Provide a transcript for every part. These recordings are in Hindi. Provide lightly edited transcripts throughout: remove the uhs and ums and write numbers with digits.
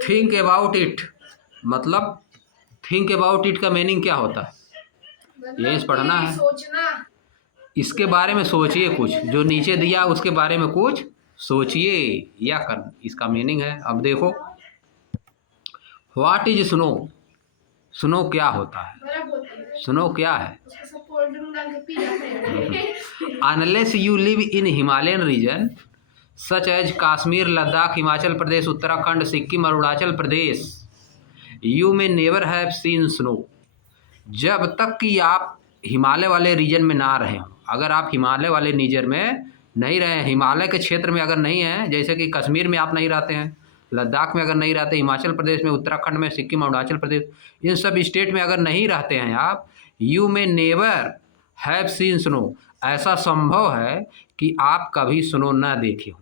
थिंक अबाउट इट मतलब थिंक अबाउट इट का मीनिंग क्या होता है, यही पढ़ना है। सोचना। इसके बारे में सोचिए, कुछ जो नीचे दिया उसके बारे में कुछ सोचिए या कर, इसका मीनिंग है। अब देखो, व्हाट इज स्नो, स्नो क्या होता है, स्नो क्या है। Unless you live in Himalayan region such as Kashmir, Ladakh, Himachal Pradesh, Uttarakhand, Sikkim, Arunachal Pradesh, you may never have seen snow. जब तक कि आप हिमालय वाले रीजन में ना रहे हों, अगर आप हिमालय वाले रीजन में नहीं रहे, हिमालय के क्षेत्र में अगर नहीं हैं, जैसे कि कश्मीर में आप नहीं रहते हैं, लद्दाख में अगर नहीं रहते, हिमाचल प्रदेश में, उत्तराखंड में, सिक्किम, अरुणाचल प्रदेश, इन सब स्टेट में अगर नहीं रहते हैं आप, you may never have seen snow, ऐसा संभव है कि आप कभी स्नो ना देखे हों,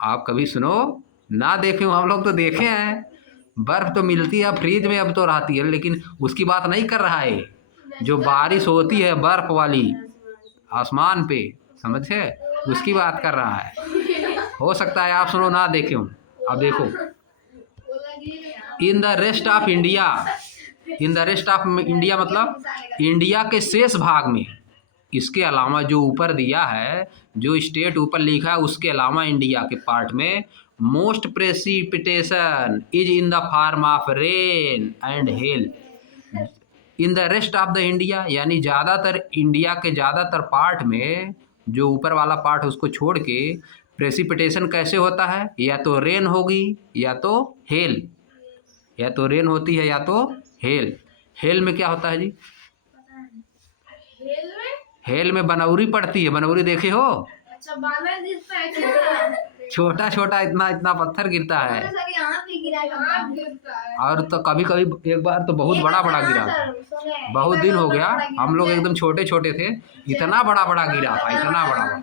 आप कभी स्नो ना देखे हों। हम लोग तो देखे हैं, बर्फ़ तो मिलती है फ्रीज में, अब तो रहती है, लेकिन उसकी बात नहीं कर रहा है। जो बारिश होती है बर्फ़ वाली आसमान पे, समझे, उसकी बात कर रहा है। हो सकता है आप स्नो ना देखे हों। अब देखो, in the rest of India, in the rest of India मतलब इंडिया के शेष भाग में, इसके अलावा जो ऊपर दिया है, जो स्टेट ऊपर लिखा है, उसके अलावा इंडिया के पार्ट में most precipitation is in the form of rain and hell. In the rest of the India यानी ज़्यादातर इंडिया के ज़्यादातर पार्ट में, जो ऊपर वाला पार्ट उसको छोड़ के प्रेसिपिटेशन कैसे होता है, या तो रेन होगी या तो हेल, या तो रेन होती है या तो हेल। हेल में क्या होता है जी, हेल में बनौरी पड़ती है, बनौरी देखे हो। अच्छा, बानर गिरता है, छोटा छोटा इतना इतना पत्थर गिरता है, और तो कभी कभी एक बार तो बहुत बड़ा बड़ा गिरा था, बहुत दिन हो गया, हम लोग एकदम छोटे छोटे थे, इतना बड़ा बड़ा गिरा था, इतना बड़ा बड़ा,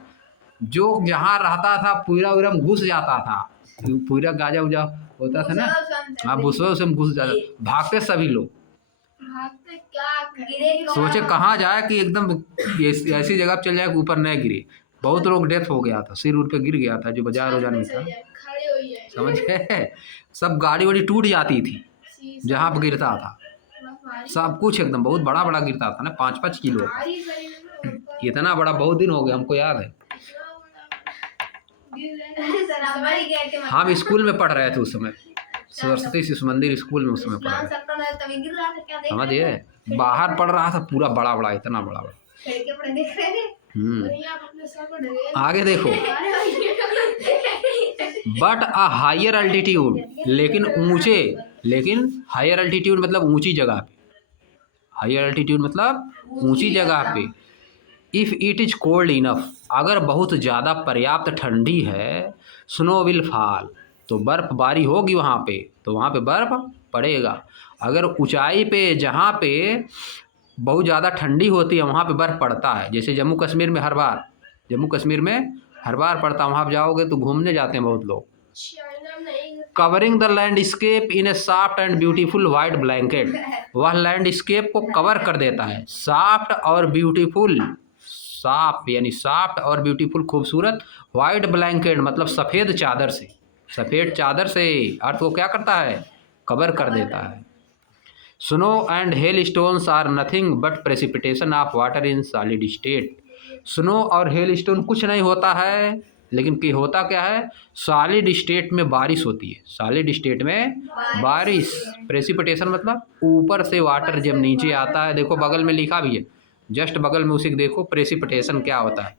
जो जहाँ रहता था पूरा उरा में घुस जाता था, पूरा गाजा उजा होता था ना, हाँ भूसवा उसमें घुस जाता, भागते सभी लोग, सोचे कहाँ जाए कि एकदम ऐसी जगह चल जाए कि ऊपर न गिरे। बहुत लोग डेथ हो गया था, सिर उर पे गिर गया था, जो बाजार वजार में था, समझ गए। सब गाड़ी वाड़ी टूट जाती थी जहाँ पर गिरता था, सब कुछ एकदम बहुत बड़ा बड़ा गिरता था ना, 5-5 किलो, इतना बड़ा, बहुत दिन हो गया, हमको याद है। हम स्कूल में पढ़ रहे थे उस समय, सरस्वती शिशु मंदिर स्कूल में उस समय पढ़ रहे थे, समझिए, बाहर पढ़ रहा था, पूरा बड़ा बड़ा, इतना बड़ा बड़ा। आगे देखो, बट अ हायर अल्टीट्यूड, लेकिन ऊंचे, लेकिन हायर अल्टीट्यूड मतलब ऊंची जगह पे, हायर अल्टीट्यूड मतलब ऊंची जगह पे, if it is cold enough, अगर बहुत ज़्यादा पर्याप्त ठंडी है, स्नो विल फॉल, तो बर्फ़बारी होगी वहाँ पे, तो वहाँ पे बर्फ़ पड़ेगा। अगर ऊंचाई पे जहाँ पे बहुत ज़्यादा ठंडी होती है वहाँ पे बर्फ़ पड़ता है, जैसे जम्मू कश्मीर में हर बार, जम्मू कश्मीर में हर बार पड़ता है, वहाँ पे जाओगे तो घूमने जाते हैं बहुत लोग। Covering the landscape in A soft and beautiful white blanket, वह लैंडस्केप को कवर कर देता है सॉफ्ट और ब्यूटीफुल, सॉफ्ट यानी सॉफ्ट और ब्यूटीफुल खूबसूरत, वाइट ब्लैंकेट मतलब सफ़ेद चादर से, सफ़ेद चादर से अर्थ को क्या करता है, कवर कर देता है। Snow and hail stones are nothing but precipitation of water in solid state, snow और हेल स्टोन कुछ नहीं होता है, लेकिन कि होता क्या है, सॉलिड स्टेट में बारिश होती है, सॉलिड स्टेट में बारिश, प्रेसिपिटेशन मतलब ऊपर से वाटर जब नीचे आता है, देखो बगल में लिखा भी है, जस्ट बगल में उसी देखो, प्रेसिपिटेशन क्या होता है,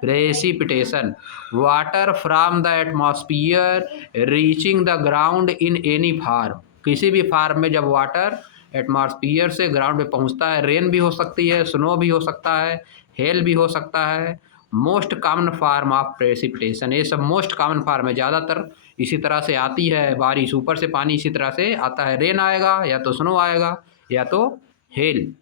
precipitation water from the atmosphere reaching the ground in any form, किसी भी फार्म में जब वाटर एटमॉस्फियर से ग्राउंड पे पहुंचता है, रेन भी हो सकती है, स्नो भी हो सकता है, हेल भी हो सकता है। Most common form of precipitation, ये सब मोस्ट कॉमन फार्म है, ज़्यादातर इसी तरह से आती है बारिश, ऊपर से पानी इसी तरह से आता है, रेन आएगा या तो स्नो आएगा या तो हेल।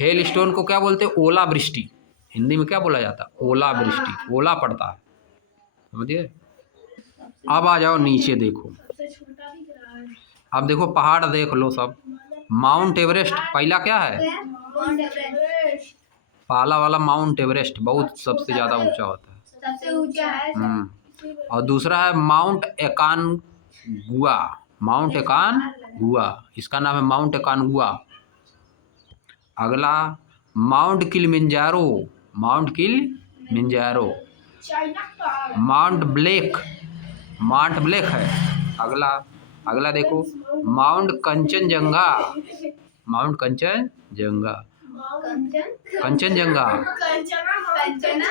हेल स्टोन को क्या बोलते हैं, ओला वृष्टि, हिंदी में क्या बोला जाता है, ओला वृष्टि, ओला पड़ता है, समझिए। अब आ जाओ नीचे देखो, अब देखो पहाड़ देख लो सब, माउंट एवरेस्ट पहला क्या है, पहला वाला माउंट एवरेस्ट बहुत सबसे ज़्यादा ऊंचा होता है, सबसे ऊंचा है। और दूसरा है माउंट एकानगुआ। माउंट एकानगुआ, इसका नाम है माउंट एकानगुआ। अगला mount Kilimanjaro. Mount Kilimanjaro. China का माउंट ब्लैक। माउंट ब्लैक है। अगला अगला देखो mount Kanchenjunga. Mount Kanchenjunga. Kanchenjunga. Kanchana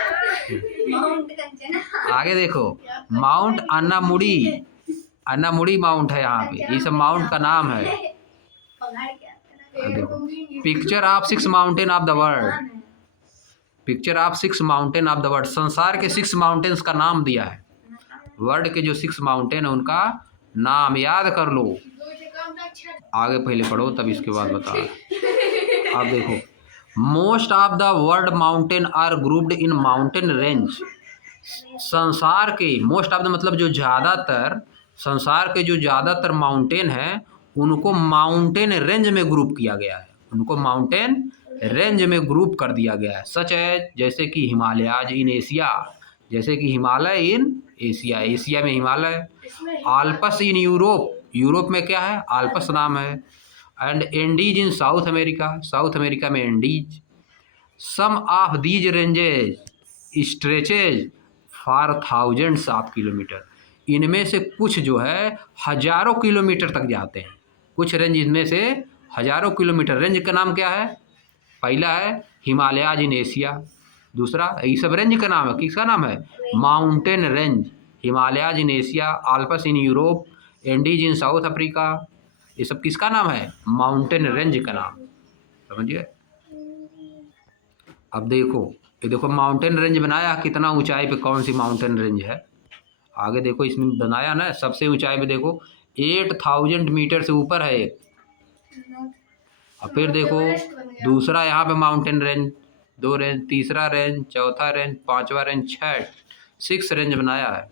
mount Kanchana आगे देखो माउंट अन्नामुड़ी। अन्नामुड़ी माउंट है यहाँ पे, ये सब माउंट का नाम है। अब देखो picture of 6 mountain of the world. Picture of 6 mountain of the world, संसार के 6 माउंटेन्स का नाम दिया है। वर्ल्ड के जो 6 माउंटेन है उनका नाम याद कर लो। आगे पहले पढ़ो तब इसके बाद बताओ। अब देखो most of the world mountain are grouped in mountain range. संसार के मोस्ट ऑफ द मतलब जो ज़्यादातर, संसार के जो ज़्यादातर माउंटेन हैं उनको माउंटेन रेंज में ग्रुप किया गया है। उनको माउंटेन रेंज में ग्रुप कर दिया गया है। सच है जैसे कि हिमालयाज इन एशिया, जैसे कि हिमालय इन एशिया, एशिया में Himalaya. Alps in Europe, Europe में क्या है आल्पस नाम है। And Andes in South America, South America में Andes. Some of these ranges stretches for thousands of kilometre. इनमें से कुछ जो है हजारों किलोमीटर तक जाते हैं। कुछ रेंज इनमें से हजारों किलोमीटर। रेंज का नाम क्या है? पहला है हिमालयाज इन एशिया, दूसरा ये सब रेंज का नाम है, किसका नाम है? Mountain range. Himalayas in Asia, Alps in Europe, Andes in south Africa, ये सब किसका नाम है? माउंटेन रेंज का नाम। समझिए। अब देखो ये देखो माउंटेन रेंज बनाया, कितना ऊंचाई पे कौन सी माउंटेन रेंज है। आगे देखो इसमें बनाया ना, सबसे ऊंचाई पे देखो 8000 मीटर से ऊपर है एक। और फिर देखो दूसरा यहाँ पे माउंटेन रेंज, 2 रेंज, तीसरा रेंज, चौथा रेंज, पांचवा रेंज, 6 रेंज बनाया है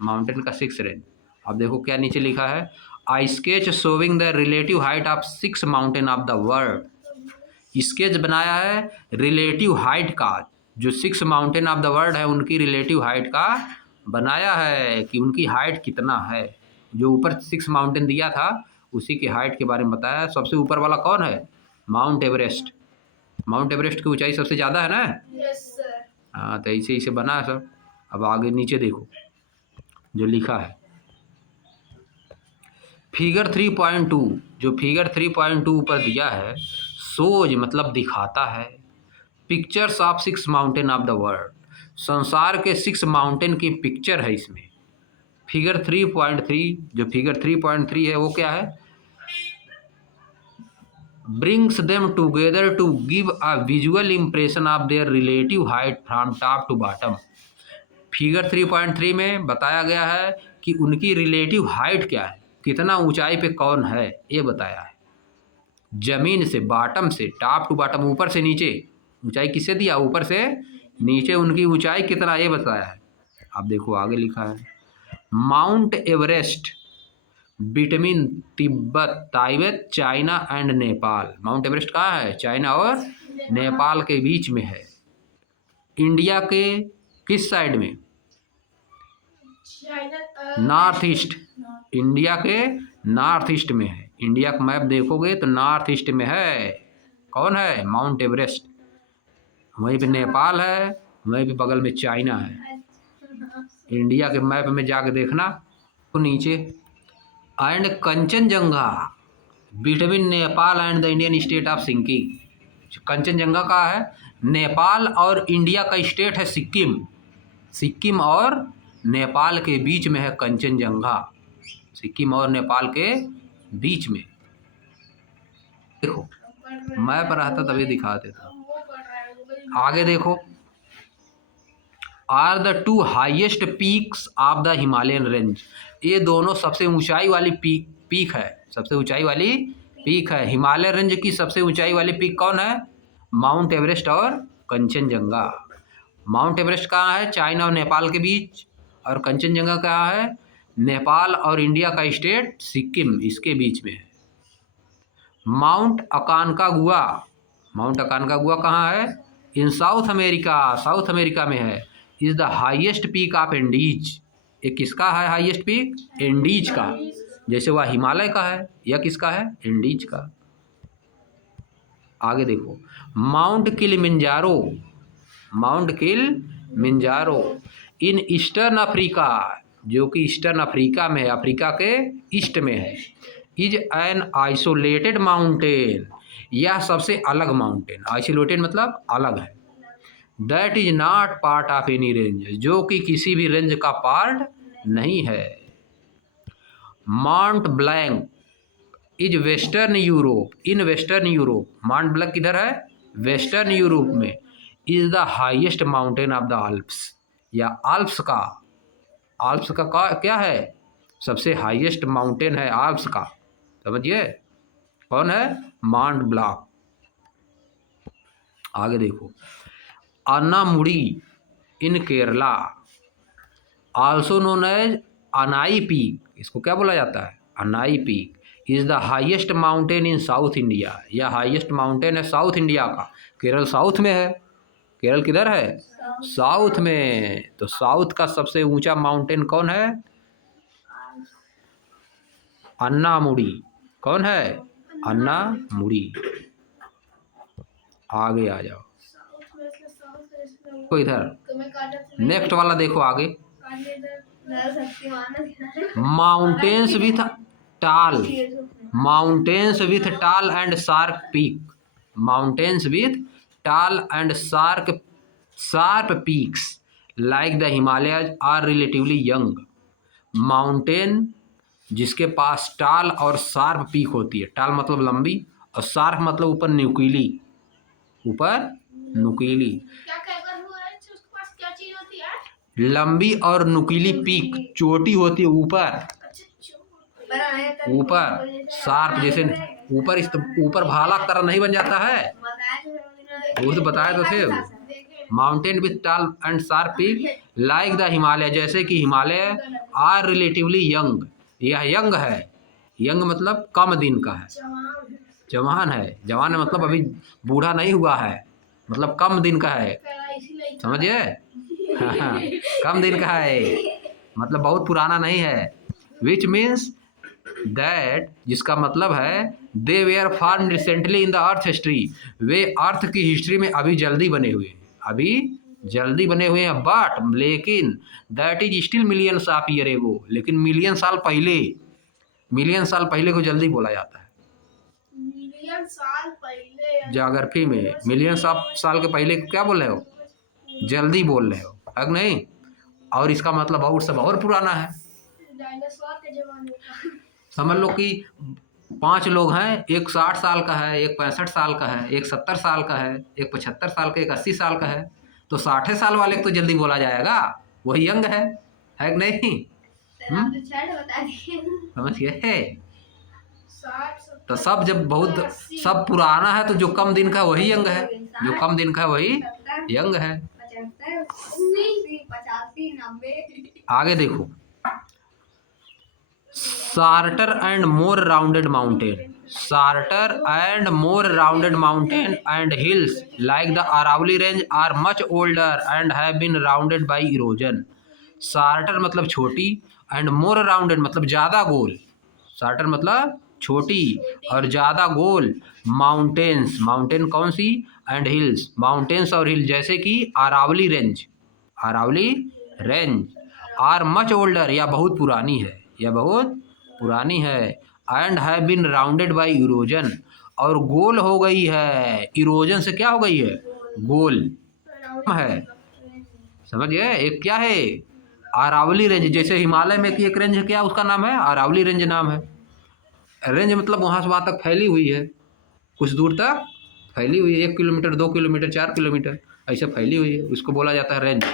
माउंटेन का, 6 रेंज। अब देखो क्या नीचे लिखा है, I sketch showing the relative height of 6 mountain of the world. Sketch बनाया है रिलेटिव हाइट का, जो 6 माउंटेन ऑफ द वर्ल्ड है उनकी रिलेटिव हाइट का बनाया है कि उनकी हाइट कितना है। जो ऊपर 6 माउंटेन दिया था उसी की हाइट के बारे में बताया। सबसे ऊपर वाला कौन है? Mount Everest. माउंट एवरेस्ट की ऊंचाई सबसे ज़्यादा है ना। Yes sir. हाँ तो ऐसे ऐसे बना है सब। अब आगे नीचे देखो जो लिखा है फिगर 3.2। जो फिगर 3.2 ऊपर दिया है, सोज मतलब दिखाता है, pictures of 6 mountain of the world. संसार के 6 माउंटेन की पिक्चर है इसमें। फिगर 3.3, जो फिगर 3.3 है वो क्या है? Brings them together to give a visual impression of their relative height from top to bottom. Figure 3.3 में बताया गया है कि उनकी रिलेटिव हाइट क्या है, कितना ऊंचाई पे कौन है, ये बताया है। जमीन से, बॉटम से, टॉप टू बॉटम, ऊपर से नीचे। ऊंचाई किससे दिया? ऊपर से नीचे उनकी ऊंचाई कितना, ये बताया है। अब देखो आगे लिखा है Mount Everest between Tibet, Tibet, China and Nepal. Mount Everest कहाँ है? चाइना और नेपाल के बीच में है। इंडिया के किस साइड में? North east. इंडिया के नॉर्थ ईस्ट में है। इंडिया का मैप देखोगे तो नॉर्थ ईस्ट में है। कौन है? Mount Everest. वहीं पे नेपाल है, वहीं पे बगल में चाइना है। इंडिया के मैप में जाके देखना तो नीचे। And Kanchenjunga between Nepal and the Indian state of Sikkim. Kanchenjunga का है नेपाल और इंडिया का स्टेट है सिक्किम। सिक्किम और नेपाल के बीच में है कंचनजंगा। सिक्किम और नेपाल के बीच में। देखो मैप रहता तभी दिखा देता। आगे देखो are the 2 highest peaks of the Himalayan range. ये दोनों सबसे ऊंचाई वाली पीक है। सबसे ऊंचाई वाली पीक है हिमालय रेंज की। सबसे ऊंचाई वाली पीक कौन है? माउंट एवरेस्ट और कंचनजंगा। माउंट एवरेस्ट कहाँ है? चाइना और नेपाल के बीच। और कंचनजंगा कहाँ है? नेपाल और इंडिया का स्टेट सिक्किम, इसके बीच में है। माउंट अकानकागुआ। माउंट अकानकागुआ कहाँ है? इन साउथ अमेरिका, साउथ अमेरिका में है। Is the highest peak of Andes. एक किसका है हाईएस्ट पीक? एंडीज का। जैसे वह हिमालय का है, यह किसका है? एंडीज का। आगे देखो, mount Kilimanjaro, mount Kilimanjaro in eastern Africa, जो कि ईस्टर्न अफ्रीका में है, अफ्रीका के ईस्ट में है। इज एन आइसोलेटेड माउंटेन, यह सबसे अलग माउंटेन, आइसोलेटेड मतलब अलग है। That is not part of any range, जो कि किसी भी रेंज का पार्ट नहीं है। Mount blank is western Europe, in western Europe, mount blank किधर है? वेस्टर्न यूरोप में। Is the highest mountain of the Alps, या आल्प्स का, आल्प्स का क्या है? सबसे हाईएस्ट माउंटेन है आल्प्स का, समझिए। कौन है? Mount Blanc. आगे देखो, Anamudi in Kerala, also known as Anai peak, इसको क्या बोला जाता है? Anai peak is the highest mountain in South India, यह हाईएस्ट माउंटेन है साउथ इंडिया का। केरल साउथ में है, केरल किधर है? साउथ में। तो साउथ का सबसे ऊंचा माउंटेन कौन है? अन्नामुडी। कौन है? अन्नामुडी। आगे आ जाओ, को इधर नेक्स्ट वाला देखो आगे, mountains with tall, mountains with tall and sharp peak, mountains with tall and sharp peaks like the Himalayas are relatively young, mountain जिसके पास टाल और शार्प पीक होती है, टाल मतलब लंबी और शार्प मतलब ऊपर नुकीली, ऊपर नुकीली। क्या कहकर हुआ है उसके पास क्या चीज होती है? लंबी और नुकीली पीक, चोटी होती है ऊपर, ऊपर शार्प, जैसे ऊपर इस ऊपर भाला की तरह नहीं बन जाता है, वो तो बताए तो थे। Mountain with tall and sharp peak like the Himalaya, जैसे कि हिमालय आर रिलेटिवली यंग, यह यंग है, यंग मतलब कम दिन का है, जवान है, जवान है मतलब अभी बूढ़ा नहीं हुआ है, मतलब कम दिन का है, समझिए। हाँ, कम दिन का है मतलब बहुत पुराना नहीं है। विच मीन्स दैट, जिसका मतलब है they were form recently in the earth history, वे अर्थ की हिस्ट्री में अभी जल्दी बने हुए हैं, अभी जल्दी बने हुए हैं। बट लेकिन that is still millions of year ago, लेकिन मिलियन साल पहले, मिलियन साल पहले को जल्दी बोला जाता है। मिलियन साल पहले ज्योग्राफी में मिलियन साल के पहले क्या बोल रहे हो? जल्दी बोल रहे हो, है कि नहीं? और इसका मतलब और सब और पुराना है। डायनासोर के जमाने का। समझ लो कि 5 लोग हैं, एक 60 साल का है, एक 65 साल का है, एक 70 साल का है, एक 75 साल का, एक 80 साल का है, तो 60 साल वाले को तो जल्दी बोला जाएगा, वही यंग है कि नहीं? समझ गए? तो सब जब बहुत सब पुराना है तो जो कम दिन का वही यंग है, जो कम दिन का वही यंग है। आगे देखो, shorter and more rounded mountain, shorter and more rounded mountain and hills like the Aravalli range are much older and have been rounded by erosion. Shorter मतलब छोटी, एंड मोर राउंडेड मतलब ज़्यादा गोल, शार्टर मतलब छोटी और ज़्यादा गोल, माउंटेन्स, माउंटेन कौन सी? एंड हिल्स, माउंटेन्स और हिल, जैसे कि Aravalli range, Aravalli range are much older, या बहुत पुरानी है, या बहुत पुरानी है। And have been rounded by erosion, और गोल हो गई है, इरोजन से क्या हो गई है? गोल है, समझिए। एक क्या है? अरावली रेंज, जैसे हिमालय में की एक रेंज है, क्या उसका नाम है? अरावली रेंज नाम है। रेंज मतलब वहाँ से वहाँ तक फैली हुई है, कुछ दूर तक फैली हुई है, 1 किलोमीटर 2 किलोमीटर 4 किलोमीटर ऐसे फैली हुई है, उसको बोला जाता है रेंज।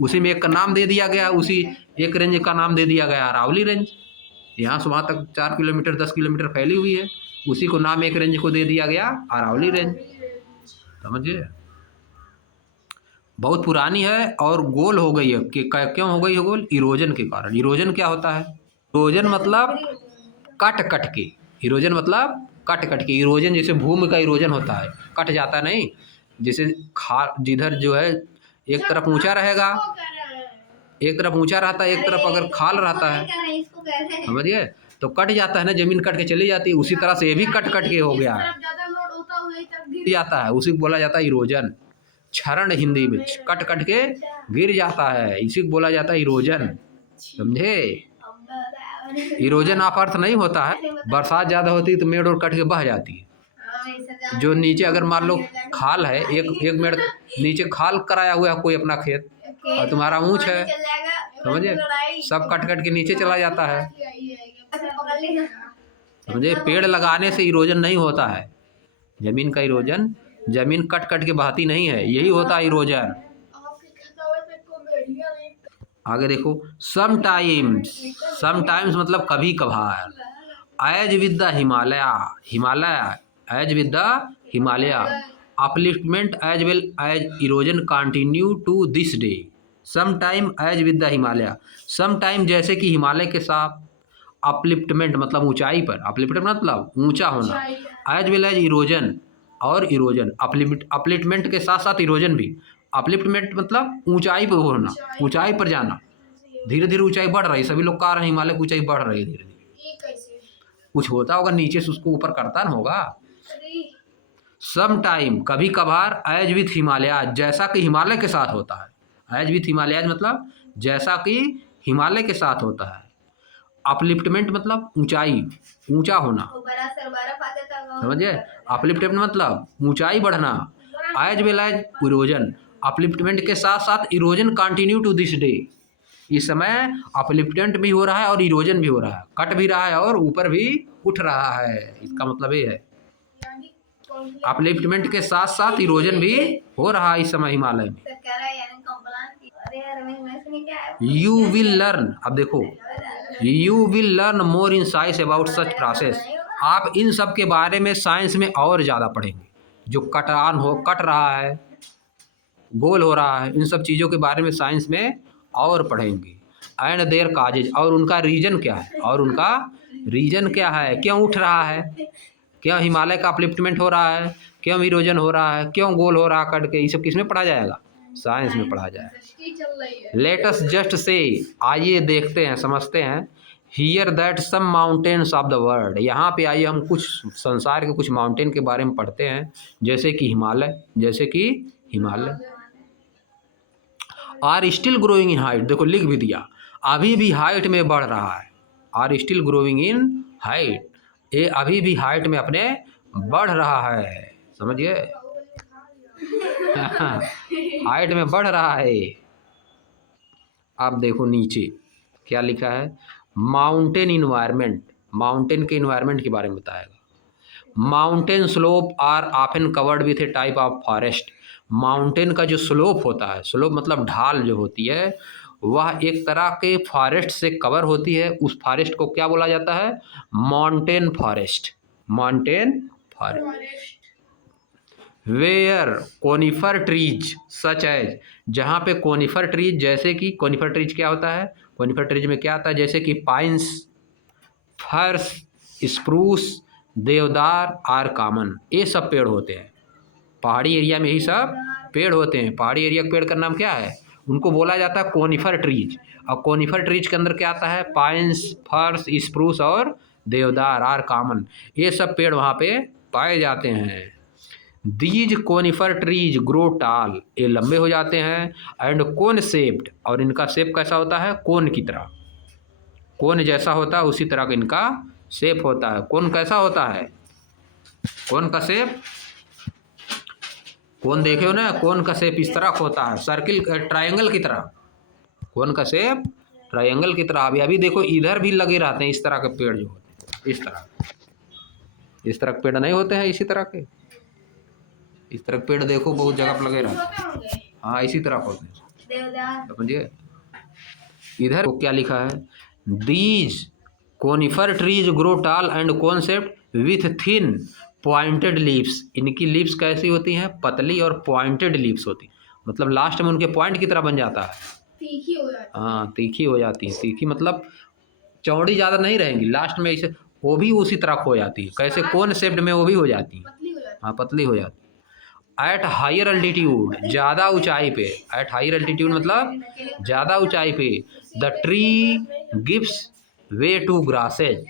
उसी में एक का नाम दे दिया गया, उसी एक रेंज का नाम दे दिया गया अरावली रेंज। यहाँ से वहाँ तक 4 किलोमीटर 10 किलोमीटर फैली हुई है, उसी को नाम एक रेंज को दे दिया गया अरावली रेंज, समझिए। बहुत पुरानी है और गोल हो गई है, क्यों हो गई है गोल? इरोजन के कारण। इरोजन क्या होता है? इरोजन मतलब कट कट के, इरोजन मतलब कट कट के, इरोजन जैसे भूमि का इरोजन होता है, कट जाता नहीं, जैसे जिधर जो है एक तरफ ऊंचा रहेगा, एक तरफ ऊंचा रहता है, एक तरफ अगर खाल रहता है, समझिए, तो कट जाता है ना, जमीन कट के चली जाती है। उसी तरह से ये भी कट कट के हो गया है, ज्यादा लोड होता है वही तक गिर जाता है, उसी को बोला जाता है इरोजन। क्षरण हिंदी में कट कट के गिर जाता है, इसी को बोला जाता है इरोजन, समझे। इरोजन आप अर्थ नहीं होता है, बरसात ज़्यादा होती है तो मेड़ और कट के बह जाती है। जो नीचे अगर मान लो खाल है, एक मेड़ नीचे खाल कराया हुआ है कोई अपना खेत, और तुम्हारा ऊंच है, समझे, सब कट कट के नीचे चला जाता है, समझे। पेड़ लगाने से इरोजन नहीं होता है, जमीन का इरोजन, जमीन कट कट के बहती नहीं है, यही होता है इरोजन। आगे देखो, समटाइम्स मतलब कभी कभार, as with the Himalaya, as with the Himalaya, upliftment as well as erosion continue to this day. Sometime as with the Himalaya, sometime जैसे कि हिमालय के साथ, अपलिफ्टमेंट मतलब ऊंचाई पर, अपलिफ्टमेंट मतलब ऊंचा होना, एज वेल एज इरोजन और इरोजन, अपलिफ्टमेंट के साथ साथ इरोजन भी। अपलिफ्टमेंट मतलब ऊंचाई पर होना, ऊंचाई पर जाना, धीरे धीरे ऊंचाई बढ़ रही, सभी लोग कह रहे हैं हिमालय की ऊंचाई बढ़ रही है धीरे धीरे, कुछ होता होगा नीचे से उसको ऊपर करता ना होगा। सम टाइम कभी कभार, एज विथ हिमालय जैसा कि हिमालय के साथ होता है, एज विथ हिमालय मतलब जैसा कि हिमालय के साथ होता है। अपलिफ्टमेंट मतलब ऊंचाई, ऊंचा होना, समझिए। अपलिफ्टमेंट मतलब ऊंचाई बढ़ना, as well as erosion, upliftment के साथ साथ erosion continue to this day. इस समय अपलिफ्टमेंट भी हो रहा है और इरोजन भी हो रहा है, कट भी रहा है और ऊपर भी उठ रहा है, इसका मतलब ये है। अपलिफ्टमेंट के साथ साथ इरोजन भी हो रहा है इस समय हिमालय में। यू विल लर्न, अब देखो, you will learn more in science about such process, आप इन सब के बारे में साइंस में और ज़्यादा पढ़ेंगे, जो कट रहा है, गोल हो रहा है, इन सब चीज़ों के बारे में साइंस में और पढ़ेंगे। एंड देयर काजेज, और उनका रीजन क्या है, और उनका रीजन क्या है, क्यों उठ रहा है, क्यों हिमालय का अपलिफ्टमेंट हो रहा है, क्यों इरोजन हो रहा है, क्यों गोल हो रहा है कट के, ये सब किस में पढ़ा जाएगा, साइंस में पढ़ा जाएगा। लेट अस जस्ट से, आइए देखते हैं, समझते हैं। Here that some mountains of the world, यहाँ पे आइए हम कुछ संसार के कुछ माउंटेन के बारे में पढ़ते हैं, जैसे कि Himalaya are still growing in height, देखो लिख भी दिया, अभी भी हाइट में बढ़ रहा है, are still growing in height, ये अभी भी हाइट में अपने बढ़ रहा है, समझिए। हाइट में बढ़ रहा है। अब देखो नीचे क्या लिखा है, माउंटेन इन्वायरमेंट, माउंटेन के इन्वायरमेंट के बारे में बताएगा। Mountain slope are often covered with a type of forest, mountain का जो स्लोप होता है, स्लोप मतलब ढाल जो होती है, वह एक तरह के फॉरेस्ट से कवर होती है, उस फॉरेस्ट को क्या बोला जाता है, mountain forest, mountain forest. Where conifer trees such as, जहाँ पे कोनिफर ट्रीज, जैसे कि कोनिफर ट्रीज क्या होता है, कोनिफर ट्रीज में क्या आता है, जैसे कि पाइन्स, फर्स, स्प्रूस, देवदार आर कॉमन, ये सब पेड़ होते हैं पहाड़ी एरिया में, यही सब पेड़ होते हैं। पहाड़ी एरिया के पेड़ का नाम क्या है, उनको बोला जाता है कोनिफर ट्रीज, और कोनिफर ट्रीज के अंदर क्या आता है, पाइन्स, फर्स, स्प्रूस और देवदार आर कॉमन, ये सब पेड़ वहाँ पे पाए जाते हैं। दीज कोनिफर ट्रीज ग्रो टाल, ये लंबे हो जाते हैं, एंड कोन शेप्ड, और इनका शेप कैसा होता है, कोन की तरह, कोन जैसा होता है उसी तरह का इनका शेप होता है। कोन कैसा होता है, कोन का शेप, कोन देखे हो ना, कोन का शेप इस तरह होता है, सर्किल, ट्रायंगल की तरह, कोन का शेप ट्रायंगल की तरह। अभी देखो इधर भी लगे रहते हैं इस तरह के पेड़ जो होते हैं, इस तरह के पेड़ नहीं होते हैं, इसी तरह के, इस तरह के पेड़ देखो बहुत जगह पर लगे रहते हैं, हाँ इसी तरह होते हैं, समझिए। इधर को क्या लिखा है, दीज कोनिफर ट्रीज ग्रो टाल and concept with thin pointed leaves, इनकी लीव्स कैसी होती हैं, पतली और पॉइंटेड लीव्स होती, मतलब लास्ट में उनके पॉइंट की तरह बन जाता है, तीखी हो जाती है, हाँ तीखी हो जाती है, तीखी मतलब चौड़ी ज़्यादा नहीं रहेंगी, लास्ट में ऐसे वो भी उसी तरह हो जाती है, कैसे कोन शेप्ड में वो भी हो जाती है, पतली हो जाती हाँ पतली हो जाती है। एट हायर अल्टीट्यूड, ज़्यादा ऊंचाई पे, एट हायर अल्टीट्यूड मतलब ज़्यादा ऊंचाई पे, the tree gives way to grasses,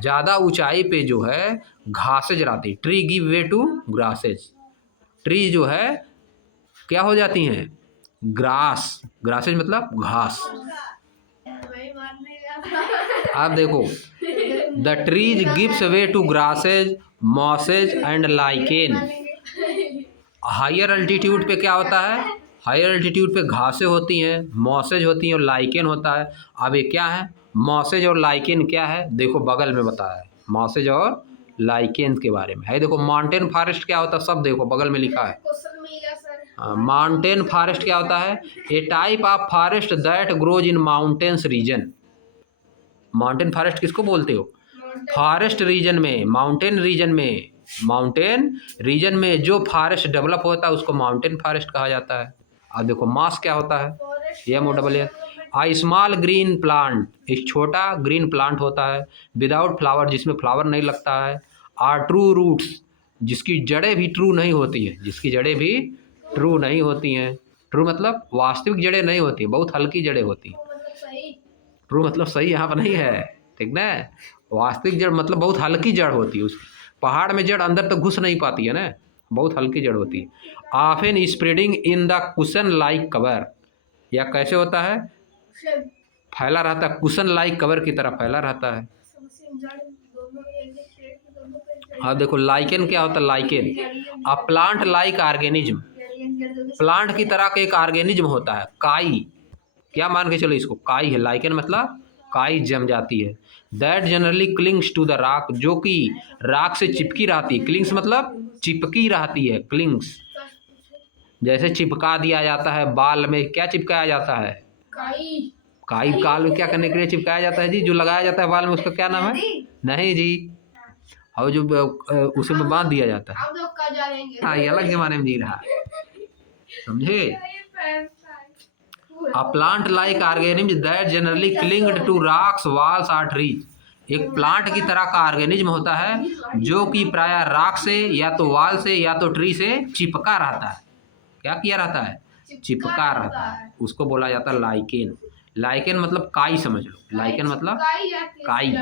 ज़्यादा ऊंचाई पे जो है घासेज रहती, tree give way to grasses, tree जो है क्या हो जाती हैं, ग्रास, ग्रासेज मतलब घास। वही मारने का आप देखो, the trees gives way to grasses mosses and lichen. Higher altitude पे क्या होता है, हायर अल्टीट्यूड पे घासें होती हैं, मॉसेज होती हैं और लाइकेन होता है। अब ये क्या है, मॉसेज और लाइकेन क्या है, देखो बगल में बताया है मॉसेज और लाइकेन के बारे में है। देखो माउंटेन फॉरेस्ट क्या होता है, सब देखो बगल में लिखा है। क्वेश्चन मिल गया सर। माउंटेन फॉरेस्ट क्या होता है, a type of forest that grows in mountains region. Mountain forest किसको बोलते हो, फॉरेस्ट रीजन में, माउंटेन रीजन में, माउंटेन रीजन में जो फॉरेस्ट डेवलप होता है उसको माउंटेन फॉरेस्ट कहा जाता है। अब देखो मास क्या होता है, MOSS, आ स्मॉल ग्रीन प्लांट, एक छोटा ग्रीन प्लांट होता है, विदाउट फ्लावर, जिसमें फ्लावर नहीं लगता है, आर ट्रू रूट्स, जिसकी जड़ें भी ट्रू नहीं होती हैं, जिसकी जड़ें भी ट्रू नहीं होती हैं, ट्रू मतलब वास्तविक जड़ें नहीं होती, बहुत हल्की जड़ें होती हैं। मतलब सही। ट्रू मतलब सही यहाँ पर नहीं है, ठीक ना, वास्तविक जड़ मतलब बहुत हल्की जड़ होती है उसकी, पहाड़ में जड़ अंदर तक घुस नहीं पाती है ना, बहुत हल्की जड़ होती है। Often spreading in the cushion like cover, या कैसे होता है, फैला रहता है, कुशन लाइक कवर की तरह फैला रहता है। अब देखो लाइकेन क्या होता है, lichen a plant like organism, plant की तरह का एक ऑर्गेनिज्म होता है, काई, क्या मान के चलो इसको, काई है, लाइकेन मतलब काई जम जाती है। That generally clings to the rock, जो कि रॉक से चिपकी रहती है, क्लिंग्स मतलब चिपकी रहती है, क्लिंग्स, जैसे चिपका दिया जाता है बाल में, क्या चिपकाया जाता है, काई। काई बाल में क्या करने के लिए चिपकाया जाता है जी, जो लगाया जाता है बाल में उसका क्या नाम है, नहीं जी, और जो उसे में बांध दिया जाता है, आप लोग का जानेंगे। हाँ ये अलग जमाने में जी रहा, समझे। A plant like organism that generally clinged to rocks, walls or trees, एक प्लांट की तरह का ऑर्गेनिज्म होता है जो कि प्रायः रॉक से या तो वाल से या तो ट्री से चिपका रहता है, क्या किया रहता है, चिपका रहता है, उसको बोला जाता है लाइकेन। लाइकेन मतलब काई समझ लो, लाइकेन मतलब काई,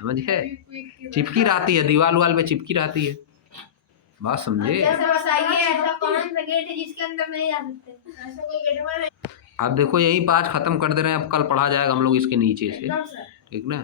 समझ गए, चिपकी रहती है, दीवार वाल पे चिपकी रहती है, बात समझे। ऐसा कौन सा गेट है जिसके अंदर नहीं जा सकते, ऐसा कोई गेट है। अब देखो यही बात खत्म कर दे रहे हैं, अब कल पढ़ा जाएगा हम लोग इसके नीचे से, एकदम सर। ठीक ना।